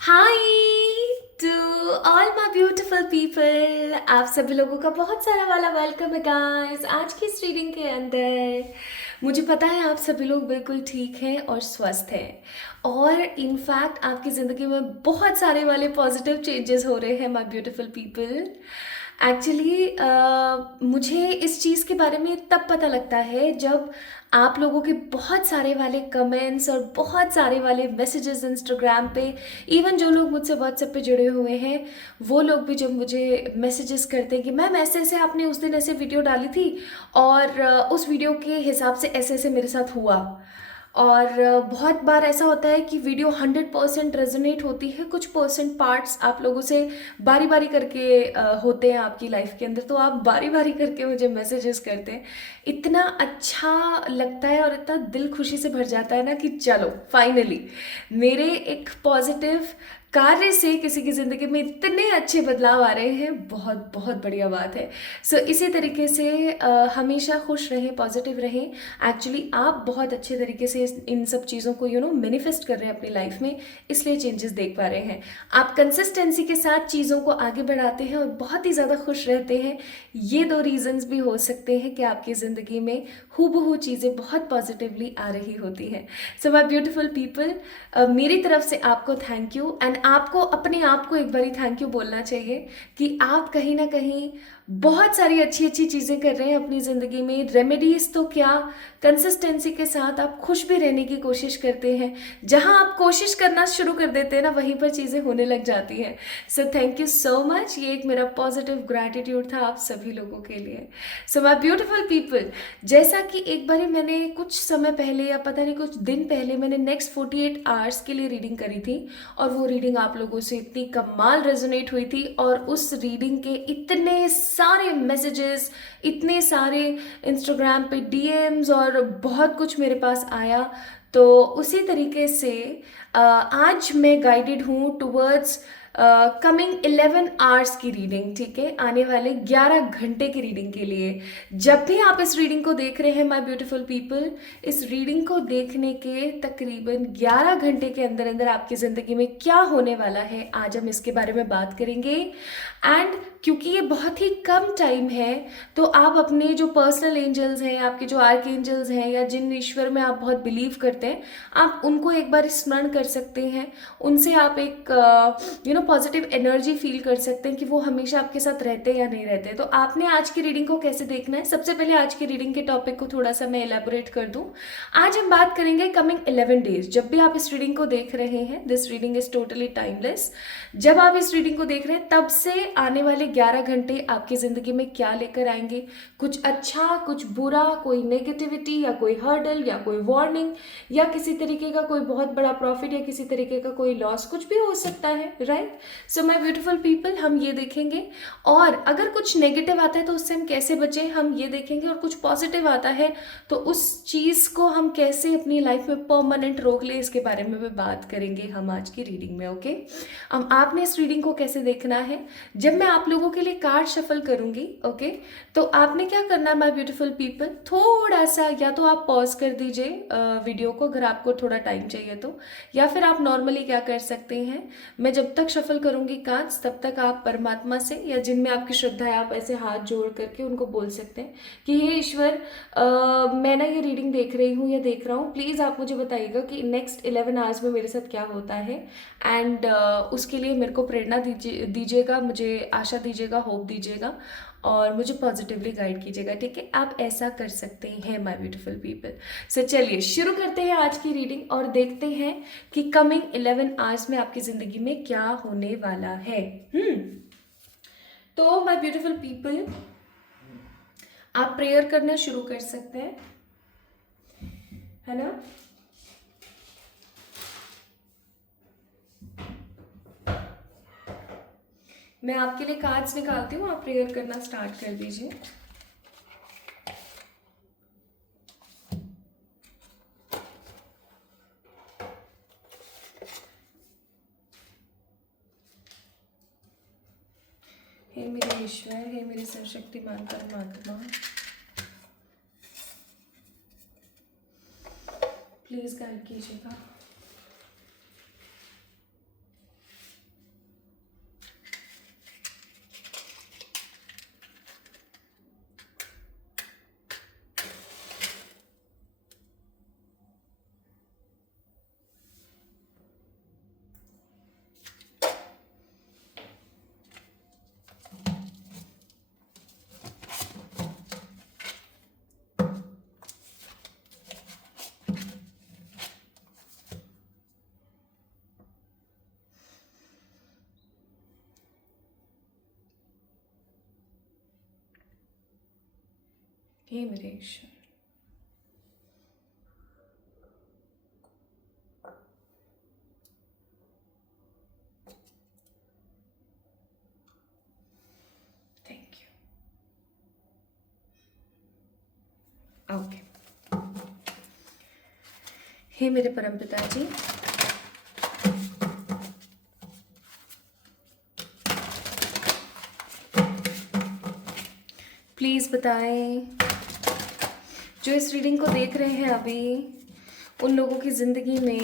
Hi to all my beautiful people. आप सभी लोगों का बहुत सारा वाला वेलकम है गाइस आज की इस रीडिंग के अंदर। मुझे पता है आप सभी लोग बिल्कुल ठीक हैं और स्वस्थ हैं, और इनफैक्ट आपकी ज़िंदगी में बहुत सारे वाले पॉजिटिव चेंजेस हो रहे हैं माय ब्यूटीफुल पीपल। एक्चुअली मुझे इस चीज़ के बारे में तब पता लगता है जब आप लोगों के बहुत सारे वाले कमेंट्स और बहुत सारे वाले मैसेजेस इंस्टाग्राम पे, इवन जो लोग मुझसे व्हाट्सएप पे जुड़े हुए हैं वो लोग भी जब मुझे मैसेजेस करते हैं कि मैम ऐसे ऐसे आपने उस दिन ऐसे वीडियो डाली थी और उस वीडियो के हिसाब से ऐसे ऐसे मेरे साथ हुआ। और बहुत बार ऐसा होता है कि वीडियो 100% रेजोनेट होती है, कुछ परसेंट पार्ट्स आप लोगों से बारी बारी करके होते हैं आपकी लाइफ के अंदर, तो आप बारी बारी करके मुझे मैसेजेस करते हैं। इतना अच्छा लगता है और इतना दिल खुशी से भर जाता है ना कि चलो फाइनली मेरे एक पॉजिटिव कार्य से किसी की ज़िंदगी में इतने अच्छे बदलाव आ रहे हैं, बहुत बहुत बढ़िया बात है। इसी तरीके से हमेशा खुश रहें, पॉजिटिव रहें। एक्चुअली आप बहुत अच्छे तरीके से इन सब चीज़ों को मैनिफेस्ट कर रहे हैं अपनी लाइफ में, इसलिए चेंजेस देख पा रहे हैं। आप कंसिस्टेंसी के साथ चीज़ों को आगे बढ़ाते हैं और बहुत ही ज़्यादा खुश रहते हैं। ये दो रीजंस भी हो सकते हैं कि आपकी ज़िंदगी में हूबहू चीज़ें बहुत पॉजिटिवली आ रही होती हैं। सो माय ब्यूटीफुल पीपल, मेरी तरफ से आपको थैंक यू, एंड आपको अपने आप को एक बारी थैंक यू बोलना चाहिए कि आप कहीं ना कहीं बहुत सारी अच्छी अच्छी चीज़ें कर रहे हैं अपनी ज़िंदगी में। रेमेडीज़ तो क्या, कंसिस्टेंसी के साथ आप खुश भी रहने की कोशिश करते हैं। जहां आप कोशिश करना शुरू कर देते हैं ना, वहीं पर चीज़ें होने लग जाती हैं। So thank you so much. ये एक मेरा पॉजिटिव ग्रैटिट्यूड था आप सभी लोगों के लिए। सो माय ब्यूटीफुल पीपल, जैसा कि एक बारी मैंने कुछ समय पहले या पता नहीं कुछ दिन पहले मैंने नेक्स्ट 48 आवर्स के लिए रीडिंग करी थी, और वो रीडिंग आप लोगों से इतनी कमाल रेजोनेट हुई थी, और उस रीडिंग के इतने सारे मैसेजेस, इतने सारे इंस्टाग्राम पे डीएम्स और बहुत कुछ मेरे पास आया। तो उसी तरीके से आज मैं गाइडेड हूँ टुवर्ड्स कमिंग 11 आवर्स की रीडिंग, ठीक है, आने वाले 11 घंटे की रीडिंग के लिए। जब भी आप इस रीडिंग को देख रहे हैं माय ब्यूटीफुल पीपल, इस रीडिंग को देखने के तकरीबन 11 घंटे के अंदर अंदर आपकी ज़िंदगी में क्या होने वाला है, आज हम इसके बारे में बात करेंगे। एंड क्योंकि ये बहुत ही कम टाइम है, तो आप अपने जो पर्सनल एंजल्स हैं, आपके जो आर्क एंजल्स हैं, या जिन ईश्वर में आप बहुत बिलीव करते हैं, आप उनको एक बार स्मरण कर सकते हैं। उनसे आप एक पॉजिटिव एनर्जी फील कर सकते हैं कि वो हमेशा आपके साथ रहते हैं या नहीं रहते। तो आपने आज की रीडिंग को कैसे देखना है, सबसे पहले आज की रीडिंग के टॉपिक को थोड़ा सा मैं एलेबोरेट कर दूं। आज हम बात करेंगे कमिंग 11 डेज। जब भी आप इस रीडिंग को देख रहे हैं, this reading is totally timeless. जब आप इस रीडिंग को देख रहे हैं तब से आने वाले 11 घंटे आपकी ज़िंदगी में क्या लेकर आएंगे, कुछ अच्छा, कुछ बुरा, कोई नेगेटिविटी या कोई हर्डल या कोई वार्निंग, या किसी तरीके का कोई बहुत बड़ा प्रॉफिट या किसी तरीके का कोई लॉस, कुछ भी हो सकता है, right. So my beautiful people, हम ये देखेंगे। और अगर कुछ नेगेटिव आता है तो उससे हम कैसे बचें, हम ये देखेंगे। और कुछ पॉजिटिव आता है तो उस चीज़ को हम कैसे अपनी लाइफ में परमानेंट रोक ले, इसके बारे में भी बात करेंगे हम आज की रीडिंग में, ओके। अब आपने इस रीडिंग को कैसे देखना है, जब मैं आप लोगों के लिए कार्ड शफल करूंगी, ओके, तो आपने क्या करना है माय ब्यूटीफुल पीपल, थोड़ा सा या तो आप पॉज कर दीजिए वीडियो को अगर आपको थोड़ा टाइम चाहिए तो, या फिर आप नॉर्मली क्या कर सकते हैं, मैं जब तक शफल करूंगी कार्ड्स तब तक आप परमात्मा से, या जिनमें आपकी श्रद्धा है, आप ऐसे हाथ जोड़ करके उनको बोल सकते हैं कि हे ईश्वर, मैं ना ये रीडिंग देख रही हूँ या देख रहा हूँ, प्लीज़ आप मुझे बताइएगा कि नेक्स्ट 11 आवर्स में मेरे साथ क्या होता है। एंड उसके लिए मेरे को प्रेरणा दीजिएगा, मुझे आशा दीजिएगा, होप दीजिएगा, और मुझे पॉजिटिवली गाइड कीजिएगा, ठीक है। आप ऐसा कर सकते हैं माय ब्यूटीफुल पीपल। सो चलिए शुरू करते हैं आज की रीडिंग और देखते हैं कि कमिंग 11 आवर्स में आपकी ज़िंदगी में क्या होने वाला है। तो माय ब्यूटीफुल पीपल, आप प्रेयर करना शुरू कर सकते हैं, है ना। मैं आपके लिए कार्ड्स निकालती हूँ, आप प्रेयर करना स्टार्ट कर दीजिए। हे मेरे ईश्वर, हे मेरे सर्वशक्तिमान परमात्मा, प्लीज गाइड कीजिएगा। हे मेरे ईश्वर, थैंक यू। ओके, हे मेरे परम पिताजी, प्लीज़ बताएं, जो इस रीडिंग को देख रहे हैं अभी, उन लोगों की ज़िंदगी में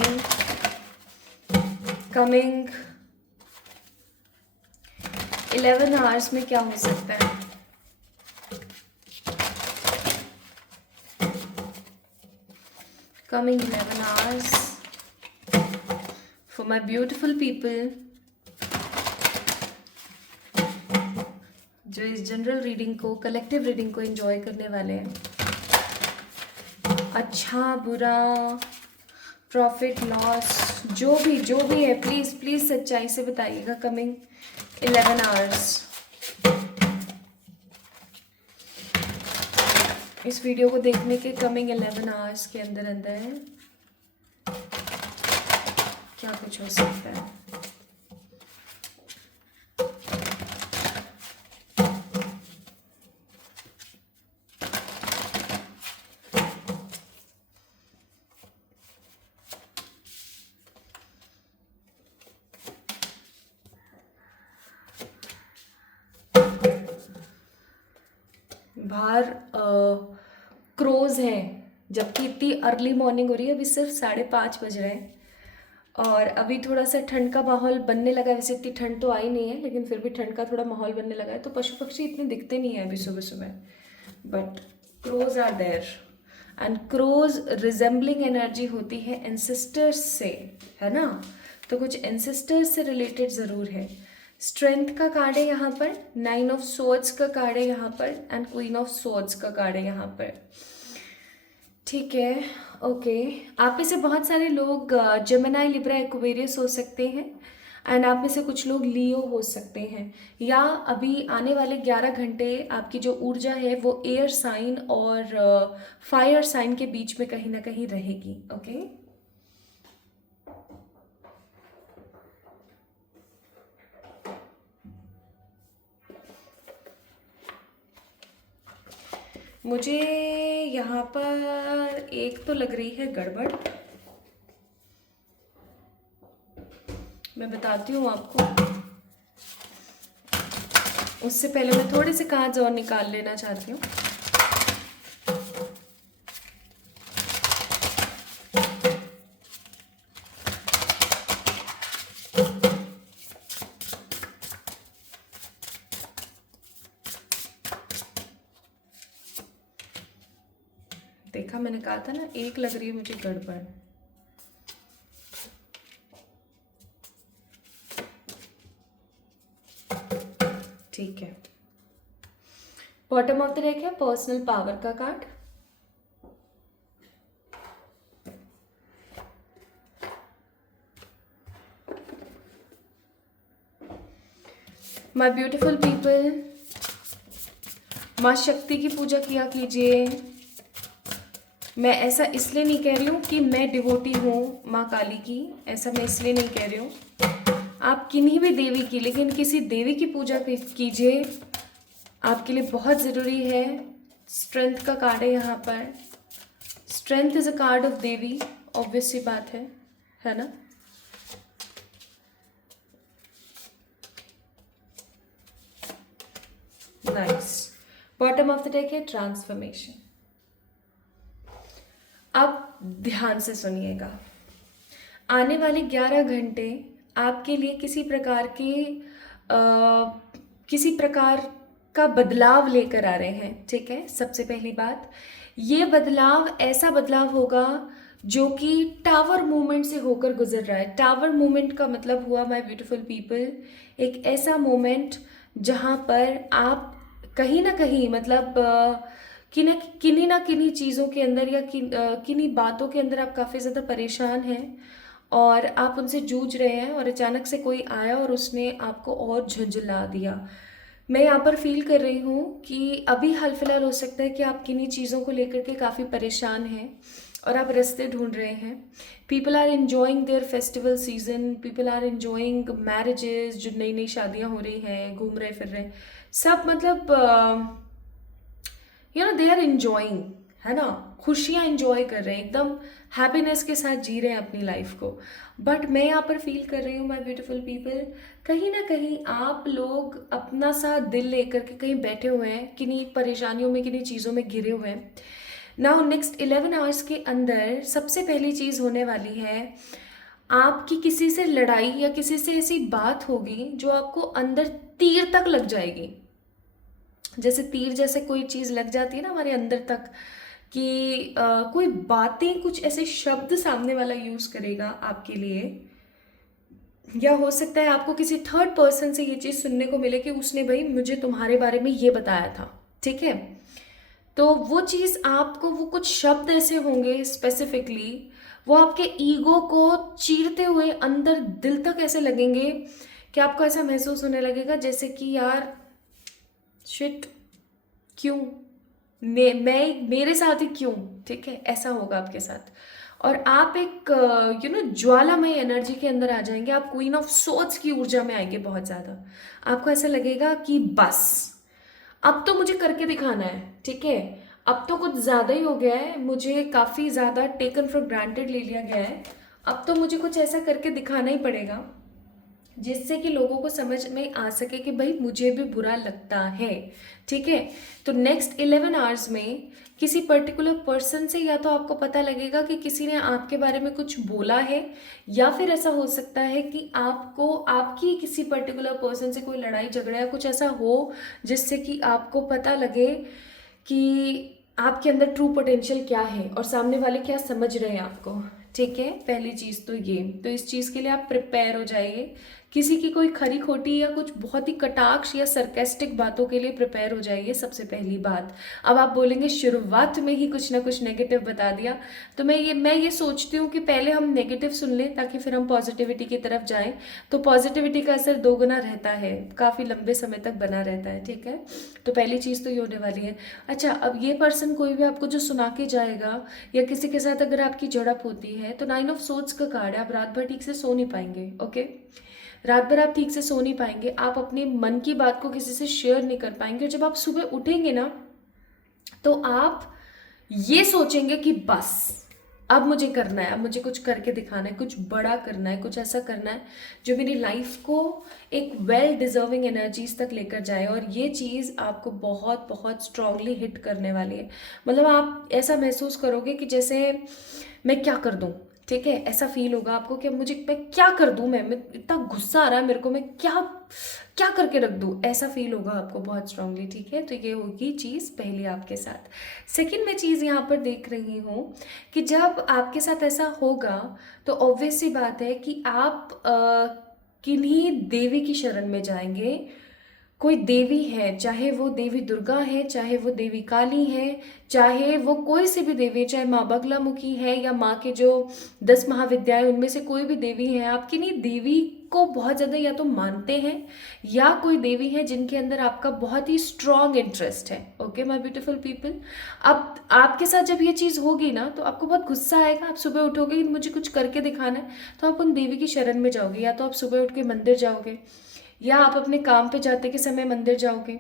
कमिंग 11 आवर्स में क्या हो सकता है। Coming 11 hours for my beautiful people जो इस जनरल रीडिंग को, कलेक्टिव रीडिंग को एंजॉय करने वाले हैं। अच्छा बुरा, प्रॉफिट लॉस, जो भी है, प्लीज़ प्लीज़ सच्चाई से बताइएगा। कमिंग 11 आवर्स, इस वीडियो को देखने के कमिंग 11 आवर्स के अंदर अंदर क्या कुछ हो सकता है। बाहर क्रोज हैं, जबकि इतनी अर्ली मॉर्निंग हो रही है, अभी सिर्फ 5:30 बज रहे हैं और अभी थोड़ा सा ठंड का माहौल बनने लगा है। वैसे इतनी ठंड तो आई नहीं है, लेकिन फिर भी ठंड का थोड़ा माहौल बनने लगा है। तो पशु पक्षी इतने दिखते नहीं हैं अभी सुबह सुबह, but crows are there and crows resembling energy होती है एंसेस्टर्स से, है ना। तो कुछ एंसेस्टर्स से रिलेटेड ज़रूर है। स्ट्रेंथ का कार्ड है यहाँ पर, 9 ऑफ सोर्ड्स का कार्ड है यहाँ पर एंड क्वीन ऑफ सोर्ड्स का कार्ड है यहाँ पर। ठीक है, ओके। आप में से बहुत सारे लोग जेमिनी, लिब्रा, एक्वेरियस हो सकते हैं एंड आप में से कुछ लोग लियो हो सकते हैं, या अभी आने वाले 11 घंटे आपकी जो ऊर्जा है वो एयर साइन और फायर साइन के बीच में कहीं ना कहीं रहेगी। ओके, मुझे यहाँ पर एक तो लग रही है गड़बड़, मैं बताती हूँ आपको। उससे पहले मैं थोड़े से कार्ड्स और निकाल लेना चाहती हूँ। देखा, मैंने कहा था ना, एक लग रही है मुझे गड़बड़। ठीक है, बॉटम ऑफ द डेक है पर्सनल पावर का कार्ड। माय ब्यूटीफुल पीपल, माँ शक्ति की पूजा किया कीजिए। मैं ऐसा इसलिए नहीं कह रही हूँ कि मैं डिवोटी हूँ माँ काली की, ऐसा मैं इसलिए नहीं कह रही हूँ। आप किन्हीं भी देवी की, लेकिन किसी देवी की पूजा कीजिए, आपके लिए बहुत ज़रूरी है। स्ट्रेंथ का कार्ड है यहाँ पर। Strength is a card of Devi, obvious सी बात है ना। Nice, bottom of the deck है ट्रांसफॉर्मेशन। अब ध्यान से सुनिएगा, आने वाले 11 घंटे आपके लिए किसी प्रकार का बदलाव लेकर आ रहे हैं। ठीक है, सबसे पहली बात, ये बदलाव ऐसा बदलाव होगा जो कि टावर मूवमेंट से होकर गुजर रहा है। टावर मूवमेंट का मतलब हुआ, माय ब्यूटीफुल पीपल, एक ऐसा मोमेंट जहाँ पर आप कहीं ना कहीं, मतलब किन्हीं ना किन्हीं चीज़ों के अंदर या किन्हीं बातों के अंदर आप काफ़ी ज़्यादा परेशान हैं और आप उनसे जूझ रहे हैं, और अचानक से कोई आया और उसने आपको और झुंझला दिया। मैं यहाँ पर फ़ील कर रही हूँ कि अभी हाल फिलहाल हो सकता है कि आप किन्हीं चीज़ों को लेकर के काफ़ी परेशान हैं और आप रास्ते ढूंढ रहे हैं। People are enjoying their festival season, people are enjoying marriages, जो नई नई शादियाँ हो रही हैं, घूम रहे फिर रहे सब, मतलब दे आर एन्जॉइंग, है ना, खुशियाँ एंजॉय कर रहे हैं, एकदम हैप्पीनेस के साथ जी रहे हैं अपनी लाइफ को। बट मैं यहाँ पर फील कर रही हूँ माय ब्यूटीफुल पीपल, कहीं ना कहीं आप लोग अपना सा दिल लेकर के कहीं बैठे हुए हैं, किन्हीं परेशानियों में, किन्हीं चीज़ों में घिरे हुए हैं। नाउ नेक्स्ट 11 आवर्स के अंदर सबसे पहली चीज़ होने वाली है, आपकी किसी से लड़ाई या किसी से ऐसी बात होगी जो आपको अंदर तीर तक लग जाएगी। जैसे तीर जैसे कोई चीज़ लग जाती है ना हमारे अंदर तक, कि कोई बातें, कुछ ऐसे शब्द सामने वाला यूज़ करेगा आपके लिए, या हो सकता है आपको किसी थर्ड पर्सन से ये चीज़ सुनने को मिले कि उसने भाई मुझे तुम्हारे बारे में ये बताया था, ठीक है। तो वो चीज़ आपको, वो कुछ शब्द ऐसे होंगे स्पेसिफिकली, वो आपके ईगो को चीरते हुए अंदर दिल तक ऐसे लगेंगे कि आपको ऐसा महसूस होने लगेगा जैसे कि यार शिट, क्यों मैं मेरे साथ ही क्यों, ठीक है, ऐसा होगा आपके साथ। और आप एक ज्वालामय एनर्जी के अंदर आ जाएंगे, आप क्वीन ऑफ सोर्ड्स की ऊर्जा में आएंगे बहुत ज़्यादा। आपको ऐसा लगेगा कि बस अब तो मुझे करके दिखाना है, ठीक है, अब तो कुछ ज़्यादा ही हो गया है, मुझे काफ़ी ज़्यादा टेकन फॉर ग्रांटेड ले लिया गया है, अब तो मुझे कुछ ऐसा करके दिखाना ही पड़ेगा जिससे कि लोगों को समझ में आ सके कि भाई मुझे भी बुरा लगता है, ठीक है। तो नेक्स्ट 11 आवर्स में किसी पर्टिकुलर पर्सन से या तो आपको पता लगेगा कि किसी ने आपके बारे में कुछ बोला है, या फिर ऐसा हो सकता है कि आपको आपकी किसी पर्टिकुलर पर्सन से कोई लड़ाई झगड़ा या कुछ ऐसा हो जिससे कि आपको पता लगे कि आपके अंदर ट्रू पोटेंशियल क्या है और सामने वाले क्या समझ रहे हैं आपको, ठीक है। पहली चीज़ तो ये, तो इस चीज़ के लिए आप प्रिपेयर हो जाइए। किसी की कोई खरी खोटी या कुछ बहुत ही कटाक्ष या सरकेस्टिक बातों के लिए प्रिपेयर हो जाइए, सबसे पहली बात। अब आप बोलेंगे शुरुआत में ही कुछ ना कुछ नेगेटिव बता दिया, तो मैं ये सोचती हूँ कि पहले हम नेगेटिव सुन लें ताकि फिर हम पॉजिटिविटी की तरफ जाएं, तो पॉजिटिविटी का असर दोगुना रहता है, काफ़ी लंबे समय तक बना रहता है, ठीक है। तो पहली चीज़ तो ये होने वाली है। अच्छा, अब ये पर्सन कोई भी आपको जो सुना के जाएगा या किसी के साथ अगर आपकी झड़प होती है, तो 9 ऑफ सोर्ड्स का कार्ड है, आप रात भर ठीक से सो नहीं पाएंगे, ओके। रात भर आप ठीक से सो नहीं पाएंगे, आप अपने मन की बात को किसी से शेयर नहीं कर पाएंगे, और जब आप सुबह उठेंगे ना तो आप ये सोचेंगे कि बस अब मुझे करना है, अब मुझे कुछ करके दिखाना है, कुछ बड़ा करना है, कुछ ऐसा करना है जो मेरी लाइफ को एक वेल डिजर्विंग एनर्जीज तक लेकर जाए। और ये चीज़ आपको बहुत बहुत स्ट्रांगली हिट करने वाली है। मतलब आप ऐसा महसूस करोगे कि जैसे मैं क्या कर दूं, ठीक है, ऐसा फील होगा आपको कि अब मैं क्या कर दूं, मैं इतना गुस्सा आ रहा है मेरे को, मैं क्या क्या करके रख दूं, ऐसा फील होगा आपको बहुत स्ट्रांगली, ठीक है। तो ये होगी चीज़ पहली आपके साथ। सेकंड मैं चीज़ यहाँ पर देख रही हूँ कि जब आपके साथ ऐसा होगा तो ऑब्वियस सी बात है कि आप किन्हीं देवी की शरण में जाएंगे। कोई देवी है, चाहे वो देवी दुर्गा है, चाहे वो देवी काली है, चाहे वो कोई सी भी देवी है, चाहे माँ बगलामुखी है या माँ के जो 10 महाविद्याएं उनमें से कोई भी देवी है, आप किन्हीं देवी को बहुत ज़्यादा या तो मानते हैं या कोई देवी है जिनके अंदर आपका बहुत ही स्ट्रॉन्ग इंटरेस्ट है, ओके माय ब्यूटीफुल पीपल। अब आपके साथ जब ये चीज़ होगी ना तो आपको बहुत गुस्सा आएगा, आप सुबह उठोगे मुझे कुछ करके दिखाना है, तो आप उन देवी की शरण में जाओगे, या तो आप सुबह उठ के मंदिर जाओगे या आप अपने काम पे जाते के समय मंदिर जाओगे।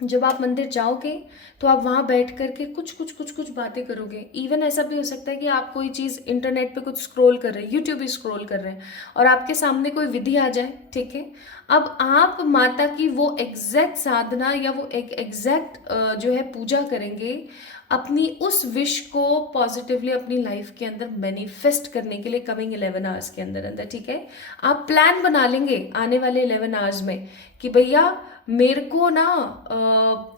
जब आप मंदिर जाओगे तो आप वहाँ बैठ करके कुछ कुछ कुछ कुछ बातें करोगे। इवन ऐसा भी हो सकता है कि आप कोई चीज़ इंटरनेट पे कुछ स्क्रॉल कर रहे हैं, यूट्यूब भी स्क्रॉल कर रहे हैं और आपके सामने कोई विधि आ जाए, ठीक है। अब आप माता की वो एग्जैक्ट साधना या वो एक एग्जैक्ट जो है पूजा करेंगे अपनी उस विश को पॉजिटिवली अपनी लाइफ के अंदर मैनिफेस्ट करने के लिए कमिंग 11 आवर्स के अंदर अंदर, ठीक है। आप प्लान बना लेंगे आने वाले 11 आवर्स में कि भैया मेरे को ना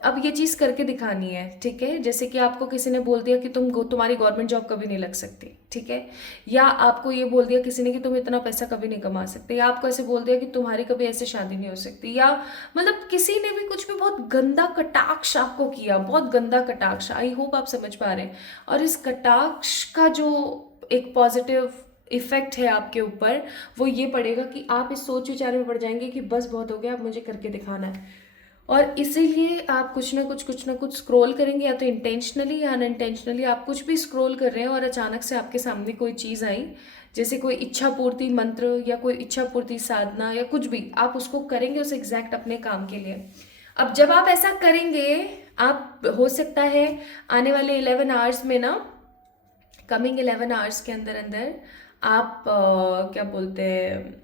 अब ये चीज़ करके दिखानी है, ठीक है। जैसे कि आपको किसी ने बोल दिया कि तुम्हारी गवर्नमेंट जॉब कभी नहीं लग सकती, ठीक है, या आपको ये बोल दिया किसी ने कि तुम इतना पैसा कभी नहीं कमा सकते, या आपको ऐसे बोल दिया कि तुम्हारी कभी ऐसे शादी नहीं हो सकती, या मतलब किसी ने भी कुछ भी बहुत गंदा कटाक्ष आपको किया, बहुत गंदा कटाक्ष। आई होप आप समझ पा रहे हैं। और इस कटाक्ष का जो एक पॉजिटिव इफ़ेक्ट है आपके ऊपर वो ये पड़ेगा कि आप इस सोच विचार में पड़ जाएंगे कि बस बहुत हो गया, अब मुझे करके दिखाना है। और इसीलिए आप कुछ ना कुछ स्क्रॉल करेंगे, या तो इंटेंशनली या अनइंटेंशनली आप कुछ भी स्क्रॉल कर रहे हैं और अचानक से आपके सामने कोई चीज़ आई, जैसे कोई इच्छा पूर्ति मंत्र या कोई इच्छा पूर्ति साधना या कुछ भी, आप उसको करेंगे उस एग्जैक्ट अपने काम के लिए। अब जब आप ऐसा करेंगे, आप हो सकता है आने वाले 11 आवर्स में ना, कमिंग 11 आवर्स के अंदर अंदर आप क्या बोलते हैं,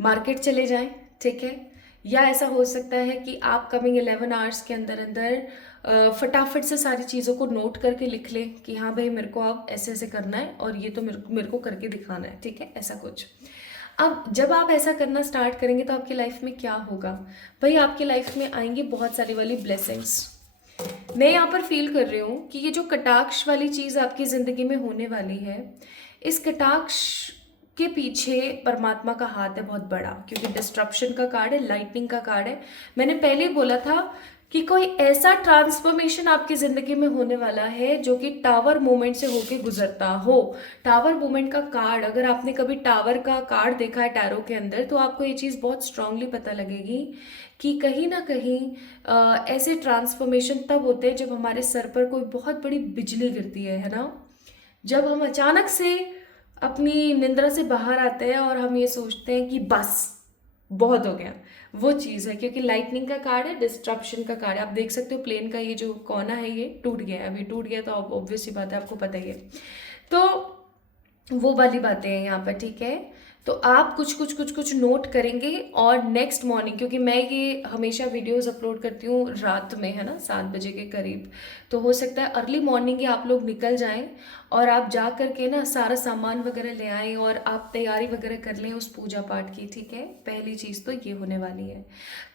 मार्केट चले जाएं, ठीक है। या ऐसा हो सकता है कि आप कमिंग 11 आवर्स के अंदर अंदर फटाफट से सारी चीज़ों को नोट करके लिख लें कि हाँ भाई मेरे को अब ऐसे ऐसे करना है और ये तो मेरे को करके दिखाना है, ठीक है, ऐसा कुछ। अब जब आप ऐसा करना स्टार्ट करेंगे तो आपकी लाइफ में क्या होगा भाई, आपकी लाइफ में आएंगी बहुत सारी वाली ब्लेसिंग्स। मैं यहाँ पर फील कर रही हूँ कि ये जो कटाक्ष वाली चीज़ आपकी ज़िंदगी में होने वाली है, इस कटाक्ष के पीछे परमात्मा का हाथ है बहुत बड़ा, क्योंकि डिस्ट्रप्शन का कार्ड है, लाइटनिंग का कार्ड है। मैंने पहले ही बोला था कि कोई ऐसा ट्रांसफॉर्मेशन आपकी ज़िंदगी में होने वाला है जो कि टावर मोमेंट से होके गुजरता हो। टावर मोमेंट का कार्ड, अगर आपने कभी टावर का कार्ड देखा है टैरो के अंदर, तो आपको ये चीज़ बहुत स्ट्रांगली पता लगेगी कि कहीं ना कहीं ऐसे ट्रांसफॉर्मेशन तब होते हैं जब हमारे सर पर कोई बहुत बड़ी बिजली गिरती है ना। जब हम अचानक से अपनी निंद्रा से बाहर आते हैं और हम ये सोचते हैं कि बस बहुत हो गया, वो चीज़ है। क्योंकि लाइटनिंग का कार्ड है, डिस्ट्रप्शन का कार्ड है। आप देख सकते हो प्लेन का ये जो कोना है ये टूट गया है, अभी टूट गया तो ऑब्वियस सी बात है, आपको पता ही है। तो वो वाली बातें हैं यहाँ पर, ठीक है। तो आप कुछ नोट करेंगे और नेक्स्ट मॉर्निंग, क्योंकि मैं ये हमेशा वीडियोस अपलोड करती हूँ रात में, है ना, 7 बजे के करीब, तो हो सकता है अर्ली मॉर्निंग ही आप लोग निकल जाएं और आप जा कर के ना सारा सामान वगैरह ले आएँ और आप तैयारी वगैरह कर लें उस पूजा पाठ की, ठीक है। पहली चीज़ तो ये होने वाली है।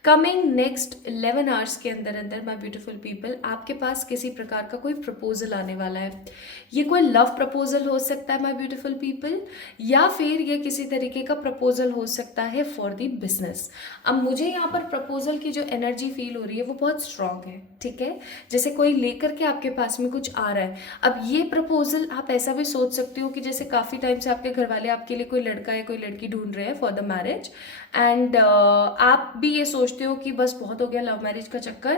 कमिंग नेक्स्ट 11 आवर्स के अंदर अंदर माय ब्यूटीफुल पीपल, आपके पास किसी प्रकार का कोई प्रपोजल आने वाला है। ये कोई लव प्रपोजल हो सकता है माय ब्यूटीफुल पीपल, या फिर ये किसी तरीके का प्रपोजल हो सकता है फॉर दी बिजनेस। अब मुझे यहाँ पर प्रपोजल की जो एनर्जी फील हो रही है वो बहुत स्ट्रांग है, ठीक है। जैसे कोई लेकर के आपके पास में कुछ आ रहा है। अब ये प्रपोजल आप ऐसा भी सोच सकते हो कि जैसे काफ़ी टाइम से आपके घर वाले आपके लिए कोई लड़का या कोई लड़की ढूंढ रहे हैं फॉर द मैरिज, एंड आप भी ये सोचते हो कि बस बहुत हो गया लव मैरिज का चक्कर,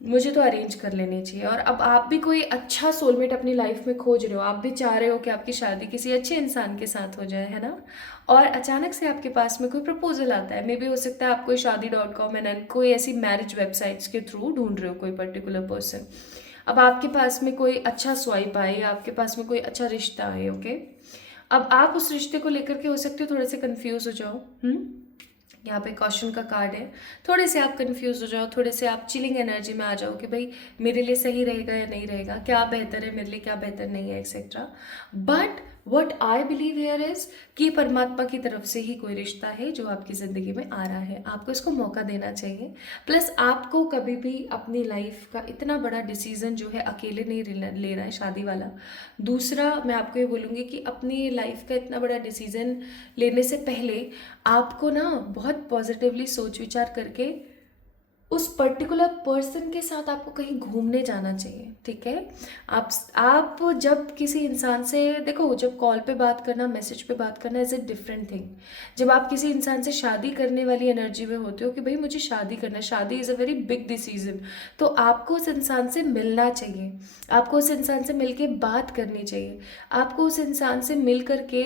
मुझे तो अरेंज कर लेनी चाहिए। और अब आप भी कोई अच्छा सोलमेट अपनी लाइफ में खोज रहे हो, आप भी चाह रहे हो कि आपकी शादी किसी अच्छे इंसान के साथ हो जाए, है ना। और अचानक से आपके पास में कोई प्रपोजल आता है, मे बी हो सकता है आप कोई शादी.com एंड कोई ऐसी मैरिज वेबसाइट्स के थ्रू ढूंढ रहे हो कोई पर्टिकुलर पर्सन। अब आपके पास में कोई अच्छा स्वाइप आए या आपके पास में कोई अच्छा रिश्ता आए, ओके। अब आप उस रिश्ते को लेकर के हो सकते हो थोड़े से कंफ्यूज हो जाओ। यहाँ पे क्वेश्चन का कार्ड है, थोड़े से आप कंफ्यूज हो जाओ, थोड़े से आप चिलिंग एनर्जी में आ जाओ कि भाई मेरे लिए सही रहेगा या नहीं रहेगा, क्या बेहतर है मेरे लिए, क्या बेहतर नहीं है, etcetera. But what I believe here is कि परमात्मा की तरफ से ही कोई रिश्ता है जो आपकी ज़िंदगी में आ रहा है, आपको इसको मौका देना चाहिए। प्लस आपको कभी भी अपनी लाइफ का इतना बड़ा डिसीजन जो है अकेले नहीं लेना है, शादी वाला। दूसरा मैं आपको ये बोलूँगी कि अपनी लाइफ का इतना बड़ा डिसीजन लेने से पहले आपको ना बहुत पॉजिटिवली सोच विचार करके उस पर्टिकुलर पर्सन के साथ आपको कहीं घूमने जाना चाहिए, ठीक है। आप जब किसी इंसान से, देखो जब कॉल पे बात करना, मैसेज पे बात करना इज़ ए डिफरेंट थिंग। जब आप किसी इंसान से शादी करने वाली एनर्जी में होते हो कि भाई मुझे शादी करना है, शादी is a very big decision, तो आपको उस इंसान से मिलना चाहिए, आपको उस इंसान से मिल के बात करनी चाहिए, आपको उस इंसान से मिल करके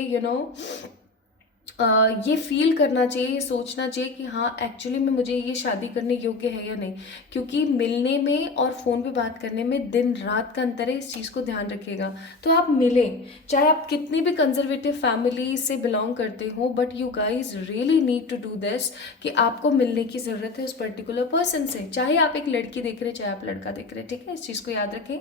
ये फील करना चाहिए, ये सोचना चाहिए कि हाँ एक्चुअली में मुझे ये शादी करने योग्य है या नहीं। क्योंकि मिलने में और फ़ोन पे बात करने में दिन रात का अंतर है, इस चीज़ को ध्यान रखिएगा। तो आप मिलें, चाहे आप कितनी भी कंजर्वेटिव फैमिली से बिलोंग करते हो, but you guys really need to do this कि आपको मिलने की ज़रूरत है उस पर्टिकुलर पर्सन से। चाहे आप एक लड़की देख रहे, चाहे आप लड़का देख रहे, ठीक है, इस चीज़ को याद रखें।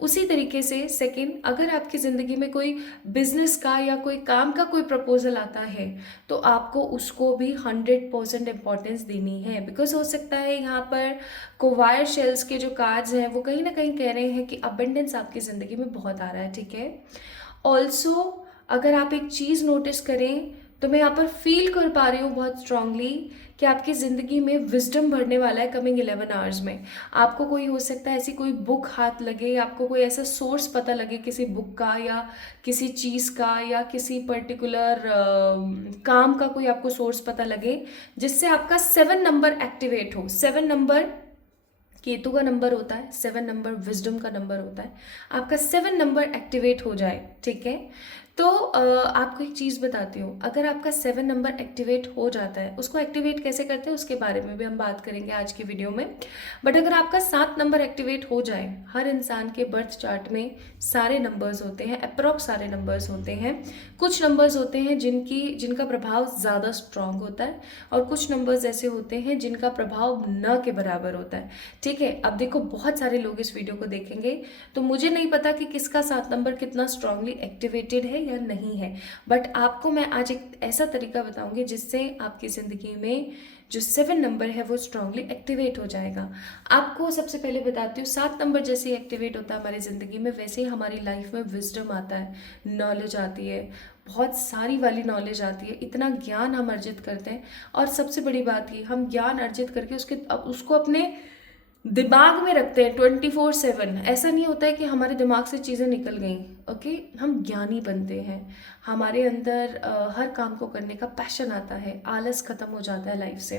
उसी तरीके से सेकेंड, अगर आपकी ज़िंदगी में कोई बिजनेस का या कोई काम का कोई प्रपोजल आता है तो आपको उसको भी 100% इम्पोर्टेंस देनी है। बिकॉज हो सकता है यहाँ पर कोवायर शेल्स के जो कार्ड्स हैं वो कहीं ना कहीं कह रहे हैं कि अबंडेंस आपकी ज़िंदगी में बहुत आ रहा है, ठीक है। ऑल्सो अगर आप एक चीज़ नोटिस करें तो मैं यहाँ पर फील कर पा रही हूँ बहुत स्ट्रांगली कि आपकी ज़िंदगी में विजडम बढ़ने वाला है कमिंग 11 आवर्स में। आपको कोई हो सकता है ऐसी कोई बुक हाथ लगे, आपको कोई ऐसा सोर्स पता लगे किसी बुक का या किसी चीज़ का या किसी पर्टिकुलर काम का, कोई आपको सोर्स पता लगे जिससे आपका 7 नंबर एक्टिवेट हो। 7 नंबर केतु का नंबर होता है, 7 नंबर विजडम का नंबर होता है। आपका 7 नंबर एक्टिवेट हो जाए, ठीक है। तो आपको एक चीज़ बताती हूँ, अगर आपका 7 नंबर एक्टिवेट हो जाता है, उसको एक्टिवेट कैसे करते हैं उसके बारे में भी हम बात करेंगे आज की वीडियो में। बट अगर आपका 7 नंबर एक्टिवेट हो जाए, हर इंसान के बर्थ चार्ट में सारे नंबर्स होते हैं, अप्रॉक्स सारे नंबर्स होते हैं। कुछ नंबर्स होते हैं जिनका प्रभाव ज़्यादा स्ट्रांग होता है और कुछ नंबर्स ऐसे होते हैं जिनका प्रभाव न के बराबर होता है, ठीक है। अब देखो, बहुत सारे लोग इस वीडियो को देखेंगे, तो मुझे नहीं पता कि किसका 7 नंबर कितना स्ट्रांगली एक्टिवेटेड है या नहीं है, बट आपको मैं आज एक ऐसा तरीका बताऊंगी जिससे आपकी ज़िंदगी में जो 7 नंबर है वो स्ट्रांगली एक्टिवेट हो जाएगा। आपको सबसे पहले बताती हूँ, 7 नंबर जैसे एक्टिवेट होता है हमारी ज़िंदगी में, वैसे ही हमारी लाइफ में विजडम आता है, नॉलेज आती है, बहुत सारी वाली नॉलेज आती है, इतना ज्ञान हम अर्जित करते हैं। और सबसे बड़ी बात ये, हम ज्ञान अर्जित करके उसको अपने दिमाग में रखते हैं 24/7। ऐसा नहीं होता है कि हमारे दिमाग से चीज़ें निकल गई, ओके। हम ज्ञानी बनते हैं, हमारे अंदर हर काम को करने का पैशन आता है, आलस खत्म हो जाता है लाइफ से।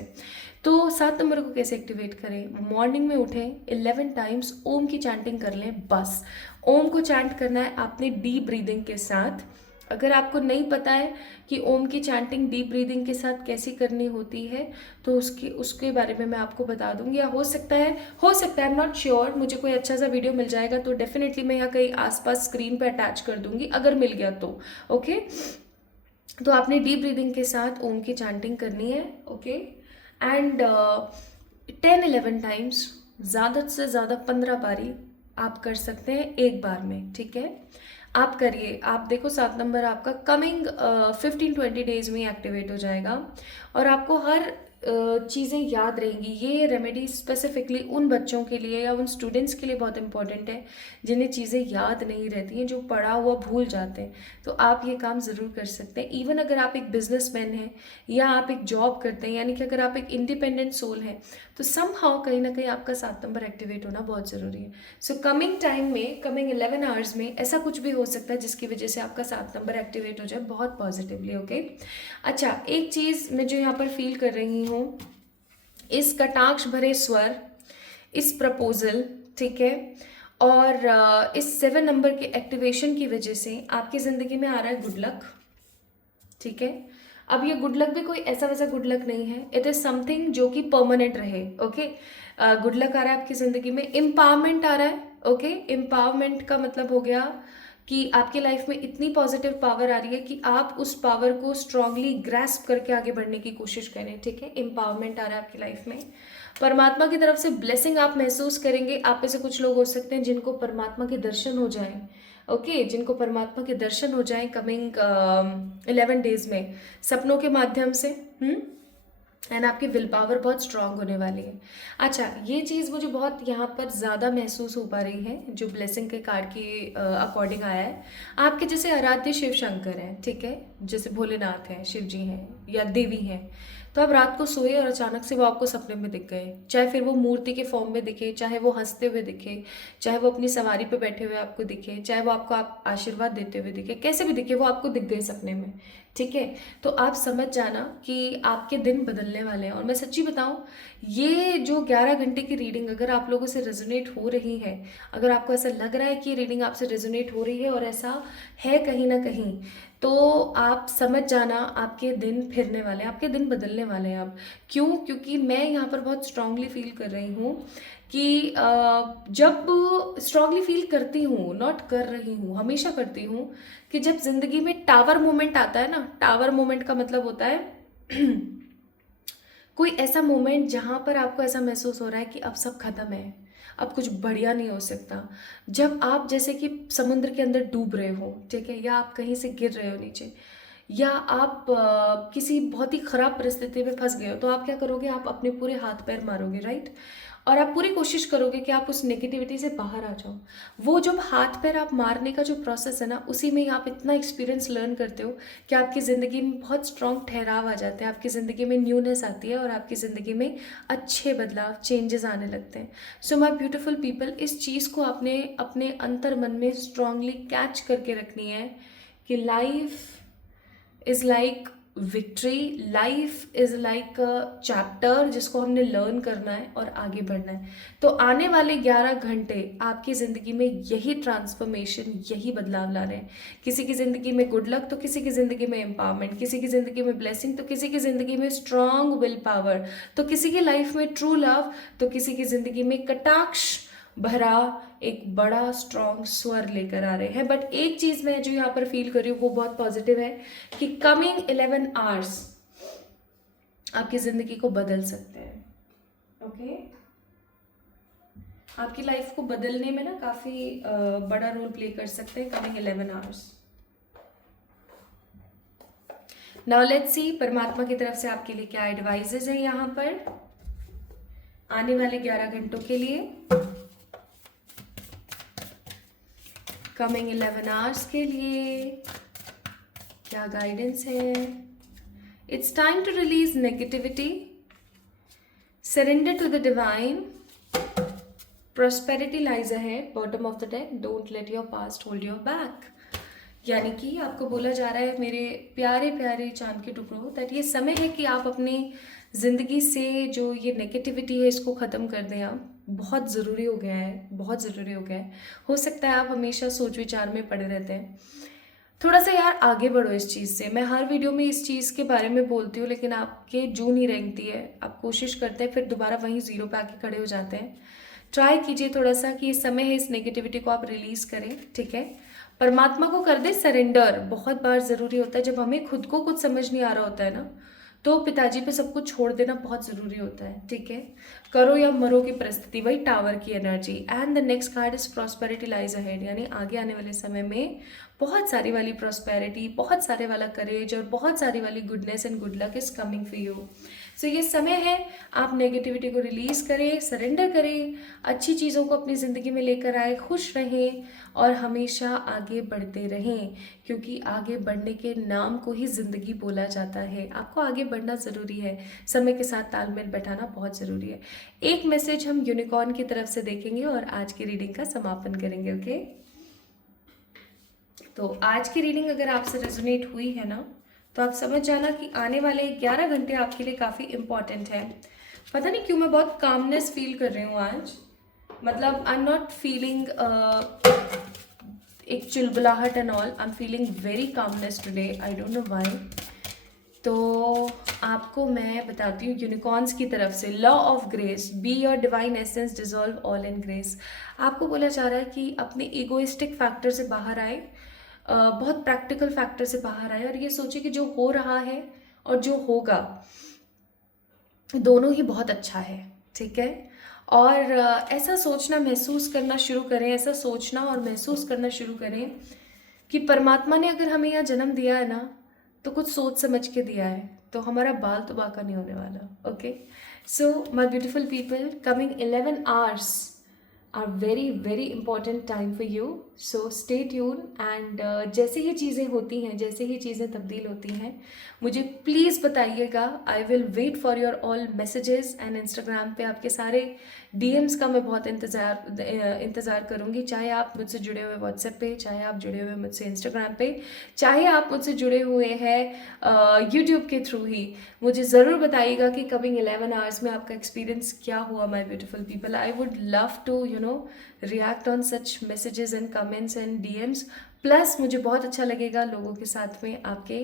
तो 7 नंबर को कैसे एक्टिवेट करें? मॉर्निंग में उठें, 11 टाइम्स ओम की चैंटिंग कर लें, बस। ओम को चैंट करना है आपने डीप ब्रीदिंग के साथ। अगर आपको नहीं पता है कि ओम की चैंटिंग डीप ब्रीदिंग के साथ कैसी करनी होती है, तो उसके बारे में मैं आपको बता दूंगी। या हो सकता है आई एम नॉट श्योर, मुझे कोई अच्छा सा वीडियो मिल जाएगा तो डेफिनेटली मैं यहाँ कहीं आसपास स्क्रीन पे अटैच कर दूंगी, अगर मिल गया तो, ओके। तो आपने डीप ब्रीदिंग के साथ ओम की चैंटिंग करनी है, ओके। एंड 10-11 टाइम्स, ज़्यादा से ज़्यादा 15 बारी आप कर सकते हैं एक बार में, ठीक है। आप करिए, आप देखो 7 नंबर आपका कमिंग 15-20 डेज में एक्टिवेट हो जाएगा और आपको हर चीज़ें याद रहेंगी। ये रेमेडी स्पेसिफिकली उन बच्चों के लिए या उन स्टूडेंट्स के लिए बहुत इंपॉर्टेंट है जिन्हें चीज़ें याद नहीं रहती हैं, जो पढ़ा हुआ भूल जाते हैं। तो आप ये काम ज़रूर कर सकते हैं। इवन अगर आप एक बिजनेसमैन हैं या आप एक जॉब करते हैं, यानी कि अगर आप एक इंडिपेंडेंट सोल हैं, तो समहाउ कहीं ना कहीं आपका 7 नंबर एक्टिवेट होना बहुत ज़रूरी है। सो कमिंग टाइम में, कमिंग 11 आवर्स में ऐसा कुछ भी हो सकता है जिसकी वजह से आपका 7 नंबर एक्टिवेट हो जाए बहुत पॉजिटिवली, ओके। अच्छा, एक चीज़ मैं जो यहाँ पर फील कर रही हूँ, इस कटाक्ष भरे स्वर, इस प्रपोजल, ठीक है, और इस 7 नंबर के एक्टिवेशन की वजह से आपकी ज़िंदगी में आ रहा है गुड लक, ठीक है। अब ये गुड लक भी कोई ऐसा वैसा गुड लक नहीं है, इट इज़ समथिंग जो कि परमानेंट रहे, ओके। गुड लक आ रहा है आपकी ज़िंदगी में, एम्पावरमेंट आ रहा है, ओके। एम्पावरमेंट का मतलब हो गया कि आपकी लाइफ में इतनी पॉजिटिव पावर आ रही है कि आप उस पावर को स्ट्रांगली ग्रैस्प करके आगे बढ़ने की कोशिश करें, ठीक है। एम्पावरमेंट आ रहा है आपकी लाइफ में, परमात्मा की तरफ से ब्लेसिंग आप महसूस करेंगे। आप में से कुछ लोग हो सकते हैं जिनको परमात्मा के दर्शन हो जाएं, ओके, जिनको परमात्मा के दर्शन हो जाएं कमिंग 11 डेज में सपनों के माध्यम से, एंड आपकी विल पावर बहुत स्ट्रांग होने वाली है। अच्छा, ये चीज़ मुझे बहुत यहाँ पर ज़्यादा महसूस हो पा रही है जो ब्लेसिंग के कार्ड के अकॉर्डिंग आया है। आपके जैसे आराध्य शिव शंकर हैं, ठीक है, जैसे भोलेनाथ हैं, शिव जी हैं या देवी हैं, तो आप रात को सोए और अचानक से वो आपको सपने में दिख गए, चाहे फिर वो मूर्ति के फॉर्म में दिखे, चाहे वो हंसते हुए दिखे, चाहे वो अपनी सवारी पे बैठे हुए आपको दिखे, चाहे वो आपको आशीर्वाद देते हुए दिखे, कैसे भी दिखे, वो आपको दिख गए सपने में, ठीक है। तो आप समझ जाना कि आपके दिन बदलने वाले हैं। और मैं सच्ची बताऊं, ये जो 11 घंटे की रीडिंग अगर आप लोगों से रेजोनेट हो रही है, अगर आपको ऐसा लग रहा है कि ये रीडिंग आपसे रेजोनेट हो रही है और ऐसा है कहीं ना कहीं, तो आप समझ जाना आपके दिन फिरने वाले हैं, आपके दिन बदलने वाले हैं। अब क्यों? क्योंकि मैं यहाँ पर बहुत स्ट्रांगली फील कर रही हूँ कि जब स्ट्रांगली फील करती हूँ, नॉट कर रही हूँ, हमेशा करती हूँ कि जब जिंदगी में टावर मोमेंट आता है ना, टावर मोमेंट का मतलब होता है कोई ऐसा मोमेंट जहाँ पर आपको ऐसा महसूस हो रहा है कि अब सब खत्म है, अब कुछ बढ़िया नहीं हो सकता। जब आप जैसे कि समुद्र के अंदर डूब रहे हो, ठीक है, या आप कहीं से गिर रहे हो नीचे, या आप किसी बहुत ही खराब परिस्थिति में फंस गए हो, तो आप क्या करोगे? आप अपने पूरे हाथ पैर मारोगे, राइट। और आप पूरी कोशिश करोगे कि आप उस नेगेटिविटी से बाहर आ जाओ। वो जब हाथ पैर आप मारने का जो प्रोसेस है ना, उसी में ही आप इतना एक्सपीरियंस लर्न करते हो कि आपकी ज़िंदगी में बहुत स्ट्रॉन्ग ठहराव आ जाते हैं, आपकी ज़िंदगी में न्यूनेस आती है और आपकी ज़िंदगी में अच्छे बदलाव, चेंजेस आने लगते हैं। सो माय ब्यूटीफुल पीपल, इस चीज़ को आपने अपने अंतर मन में स्ट्रांगली कैच करके रखनी है कि life is like victory, life is like a chapter जिसको हमने लर्न करना है और आगे बढ़ना है। तो आने वाले 11 घंटे आपकी ज़िंदगी में यही ट्रांसफॉर्मेशन, यही बदलाव ला रहे हैं। किसी की ज़िंदगी में गुड लक तो किसी की ज़िंदगी में एम्पावरमेंट, किसी की ज़िंदगी में ब्लेसिंग तो किसी की ज़िंदगी में स्ट्रॉन्ग विल पावर, तो किसी की लाइफ में ट्रू लव तो किसी की ज़िंदगी में कटाक्ष भरा एक बड़ा स्ट्रॉन्ग स्वर लेकर आ रहे हैं। बट एक चीज़ मैं जो यहाँ पर फील कर रही हूँ वो बहुत पॉजिटिव है कि कमिंग 11 आवर्स आपकी ज़िंदगी को बदल सकते हैं। ओके, आपकी लाइफ को बदलने में ना काफ़ी बड़ा रोल प्ले कर सकते हैं coming 11 hours. Now let's see परमात्मा की तरफ से आपके लिए क्या एडवाइजेज है यहाँ पर आने वाले 11 घंटों के लिए, कमिंग 11 आवर्स के लिए क्या गाइडेंस है। It's time to release negativity, surrender to the divine, prosperity lies ahead, bottom of the deck, don't let your past hold your back. यानी कि आपको बोला जा रहा है मेरे प्यारे प्यारे चांद के टुकड़ों, दैट ये समय है कि आप अपनी ज़िंदगी से जो ये नेगेटिविटी है इसको ख़त्म कर दें। आप बहुत ज़रूरी हो गया है, बहुत ज़रूरी हो गया है। हो सकता है आप हमेशा सोच विचार में पड़े रहते हैं, थोड़ा सा यार आगे बढ़ो इस चीज़ से। मैं हर वीडियो में इस चीज़ के बारे में बोलती हूँ लेकिन आपके जू नहीं रेंगती है, आप कोशिश करते हैं फिर दोबारा वहीं ज़ीरो पे आके खड़े हो जाते हैं। ट्राई कीजिए थोड़ा सा कि ये समय है इस नेगेटिविटी को आप रिलीज़ करें, ठीक है। परमात्मा को कर दे सरेंडर। बहुत बार ज़रूरी होता है जब हमें खुद को कुछ समझ नहीं आ रहा होता है ना, तो पिताजी पे सब कुछ छोड़ देना बहुत ज़रूरी होता है, ठीक है। करो या मरो की परिस्थिति, वही टावर की energy. And the next card is prosperity lies ahead, यानी आगे आने वाले समय में बहुत सारी वाली प्रॉस्पेरिटी, बहुत सारे वाला करेज और बहुत सारी वाली goodness and good luck is coming for you. So ये समय है आप नेगेटिविटी को रिलीज़ करें, सरेंडर करें, अच्छी चीज़ों को अपनी ज़िंदगी में लेकर आए, खुश रहें और हमेशा आगे बढ़ते रहें, क्योंकि आगे बढ़ने के नाम को ही ज़िंदगी बोला जाता है। आपको आगे बढ़ना ज़रूरी है, समय के साथ तालमेल बैठाना बहुत ज़रूरी है। एक मैसेज हम यूनिकॉर्न की तरफ से देखेंगे और आज की रीडिंग का समापन करेंगे। ओके, तो आज की रीडिंग अगर आपसे रेजोनेट हुई है ना, तो आप समझ जाना कि आने वाले 11 घंटे आपके लिए काफ़ी इम्पॉर्टेंट है। पता नहीं क्यों मैं बहुत कामनेस फील कर रही हूँ आज, मतलब आई एम नॉट फीलिंग एक चुलबुलाहट and all, I am feeling very calmness today, I don't know why. तो आपको मैं बताती हूँ यूनिकॉर्न्स की तरफ से, law of grace, be your divine essence, dissolve all in grace. आपको बोला जा रहा है कि अपने इगोइस्टिक फैक्टर से बाहर आए, बहुत प्रैक्टिकल फैक्टर से बाहर आए और ये सोचिए कि जो हो रहा है और जो होगा दोनों ही बहुत अच्छा है, ठीक है। और ऐसा सोचना महसूस करना शुरू करें, ऐसा सोचना और महसूस करना शुरू करें कि परमात्मा ने अगर हमें यहाँ जन्म दिया है ना, तो कुछ सोच समझ के दिया है, तो हमारा बाल तो बाका नहीं होने वाला। Okay, so my beautiful people, coming 11 hours are very very important time for you, so stay tune. And जैसे ही चीज़ें होती हैं, जैसे ही चीज़ें तब्दील होती हैं, मुझे प्लीज़ बताइएगा। I will wait for your all messages and Instagram पे आपके सारे डीएम्स का मैं बहुत इंतज़ार करूँगी। चाहे आप मुझसे जुड़े हुए व्हाट्सएप पे, चाहे आप जुड़े हुए मुझसे इंस्टाग्राम पे, चाहे आप मुझसे जुड़े हुए हैं यूट्यूब के थ्रू ही, मुझे ज़रूर बताइएगा कि कमिंग 11 आवर्स में आपका एक्सपीरियंस क्या हुआ my beautiful people. I would love to react on such messages and comments and DMs. Plus मुझे बहुत अच्छा लगेगा लोगों के साथ में आपके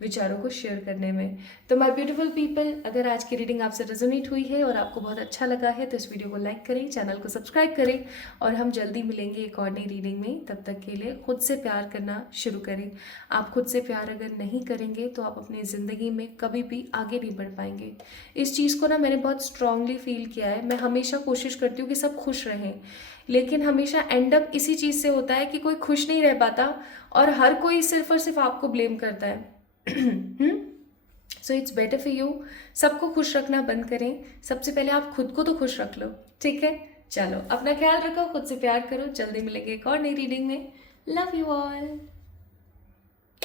विचारों को शेयर करने में। तो माय ब्यूटीफुल पीपल, अगर आज की रीडिंग आपसे रेजोनेट हुई है और आपको बहुत अच्छा लगा है तो इस वीडियो को लाइक करें, चैनल को सब्सक्राइब करें और हम जल्दी मिलेंगे एक और नई रीडिंग में। तब तक के लिए खुद से प्यार करना शुरू करें। आप खुद से प्यार अगर नहीं करेंगे तो आप अपनी ज़िंदगी में कभी भी आगे नहीं बढ़ पाएंगे। इस चीज़ को ना मैंने बहुत स्ट्रांगली फील किया है। मैं हमेशा कोशिश करती हूँ कि सब खुश रहें, लेकिन हमेशा एंड अप इसी चीज़ से होता है कि कोई खुश नहीं रह पाता और हर कोई सिर्फ और सिर्फ आपको ब्लेम करता है। So it's better for you. सबको खुश रखना बंद करें, सबसे पहले आप खुद को तो खुश रख लो, ठीक है? चलो अपना ख्याल रखो, खुद से प्यार करो। जल्दी मिलेंगे एक और नई रीडिंग में। Love you all.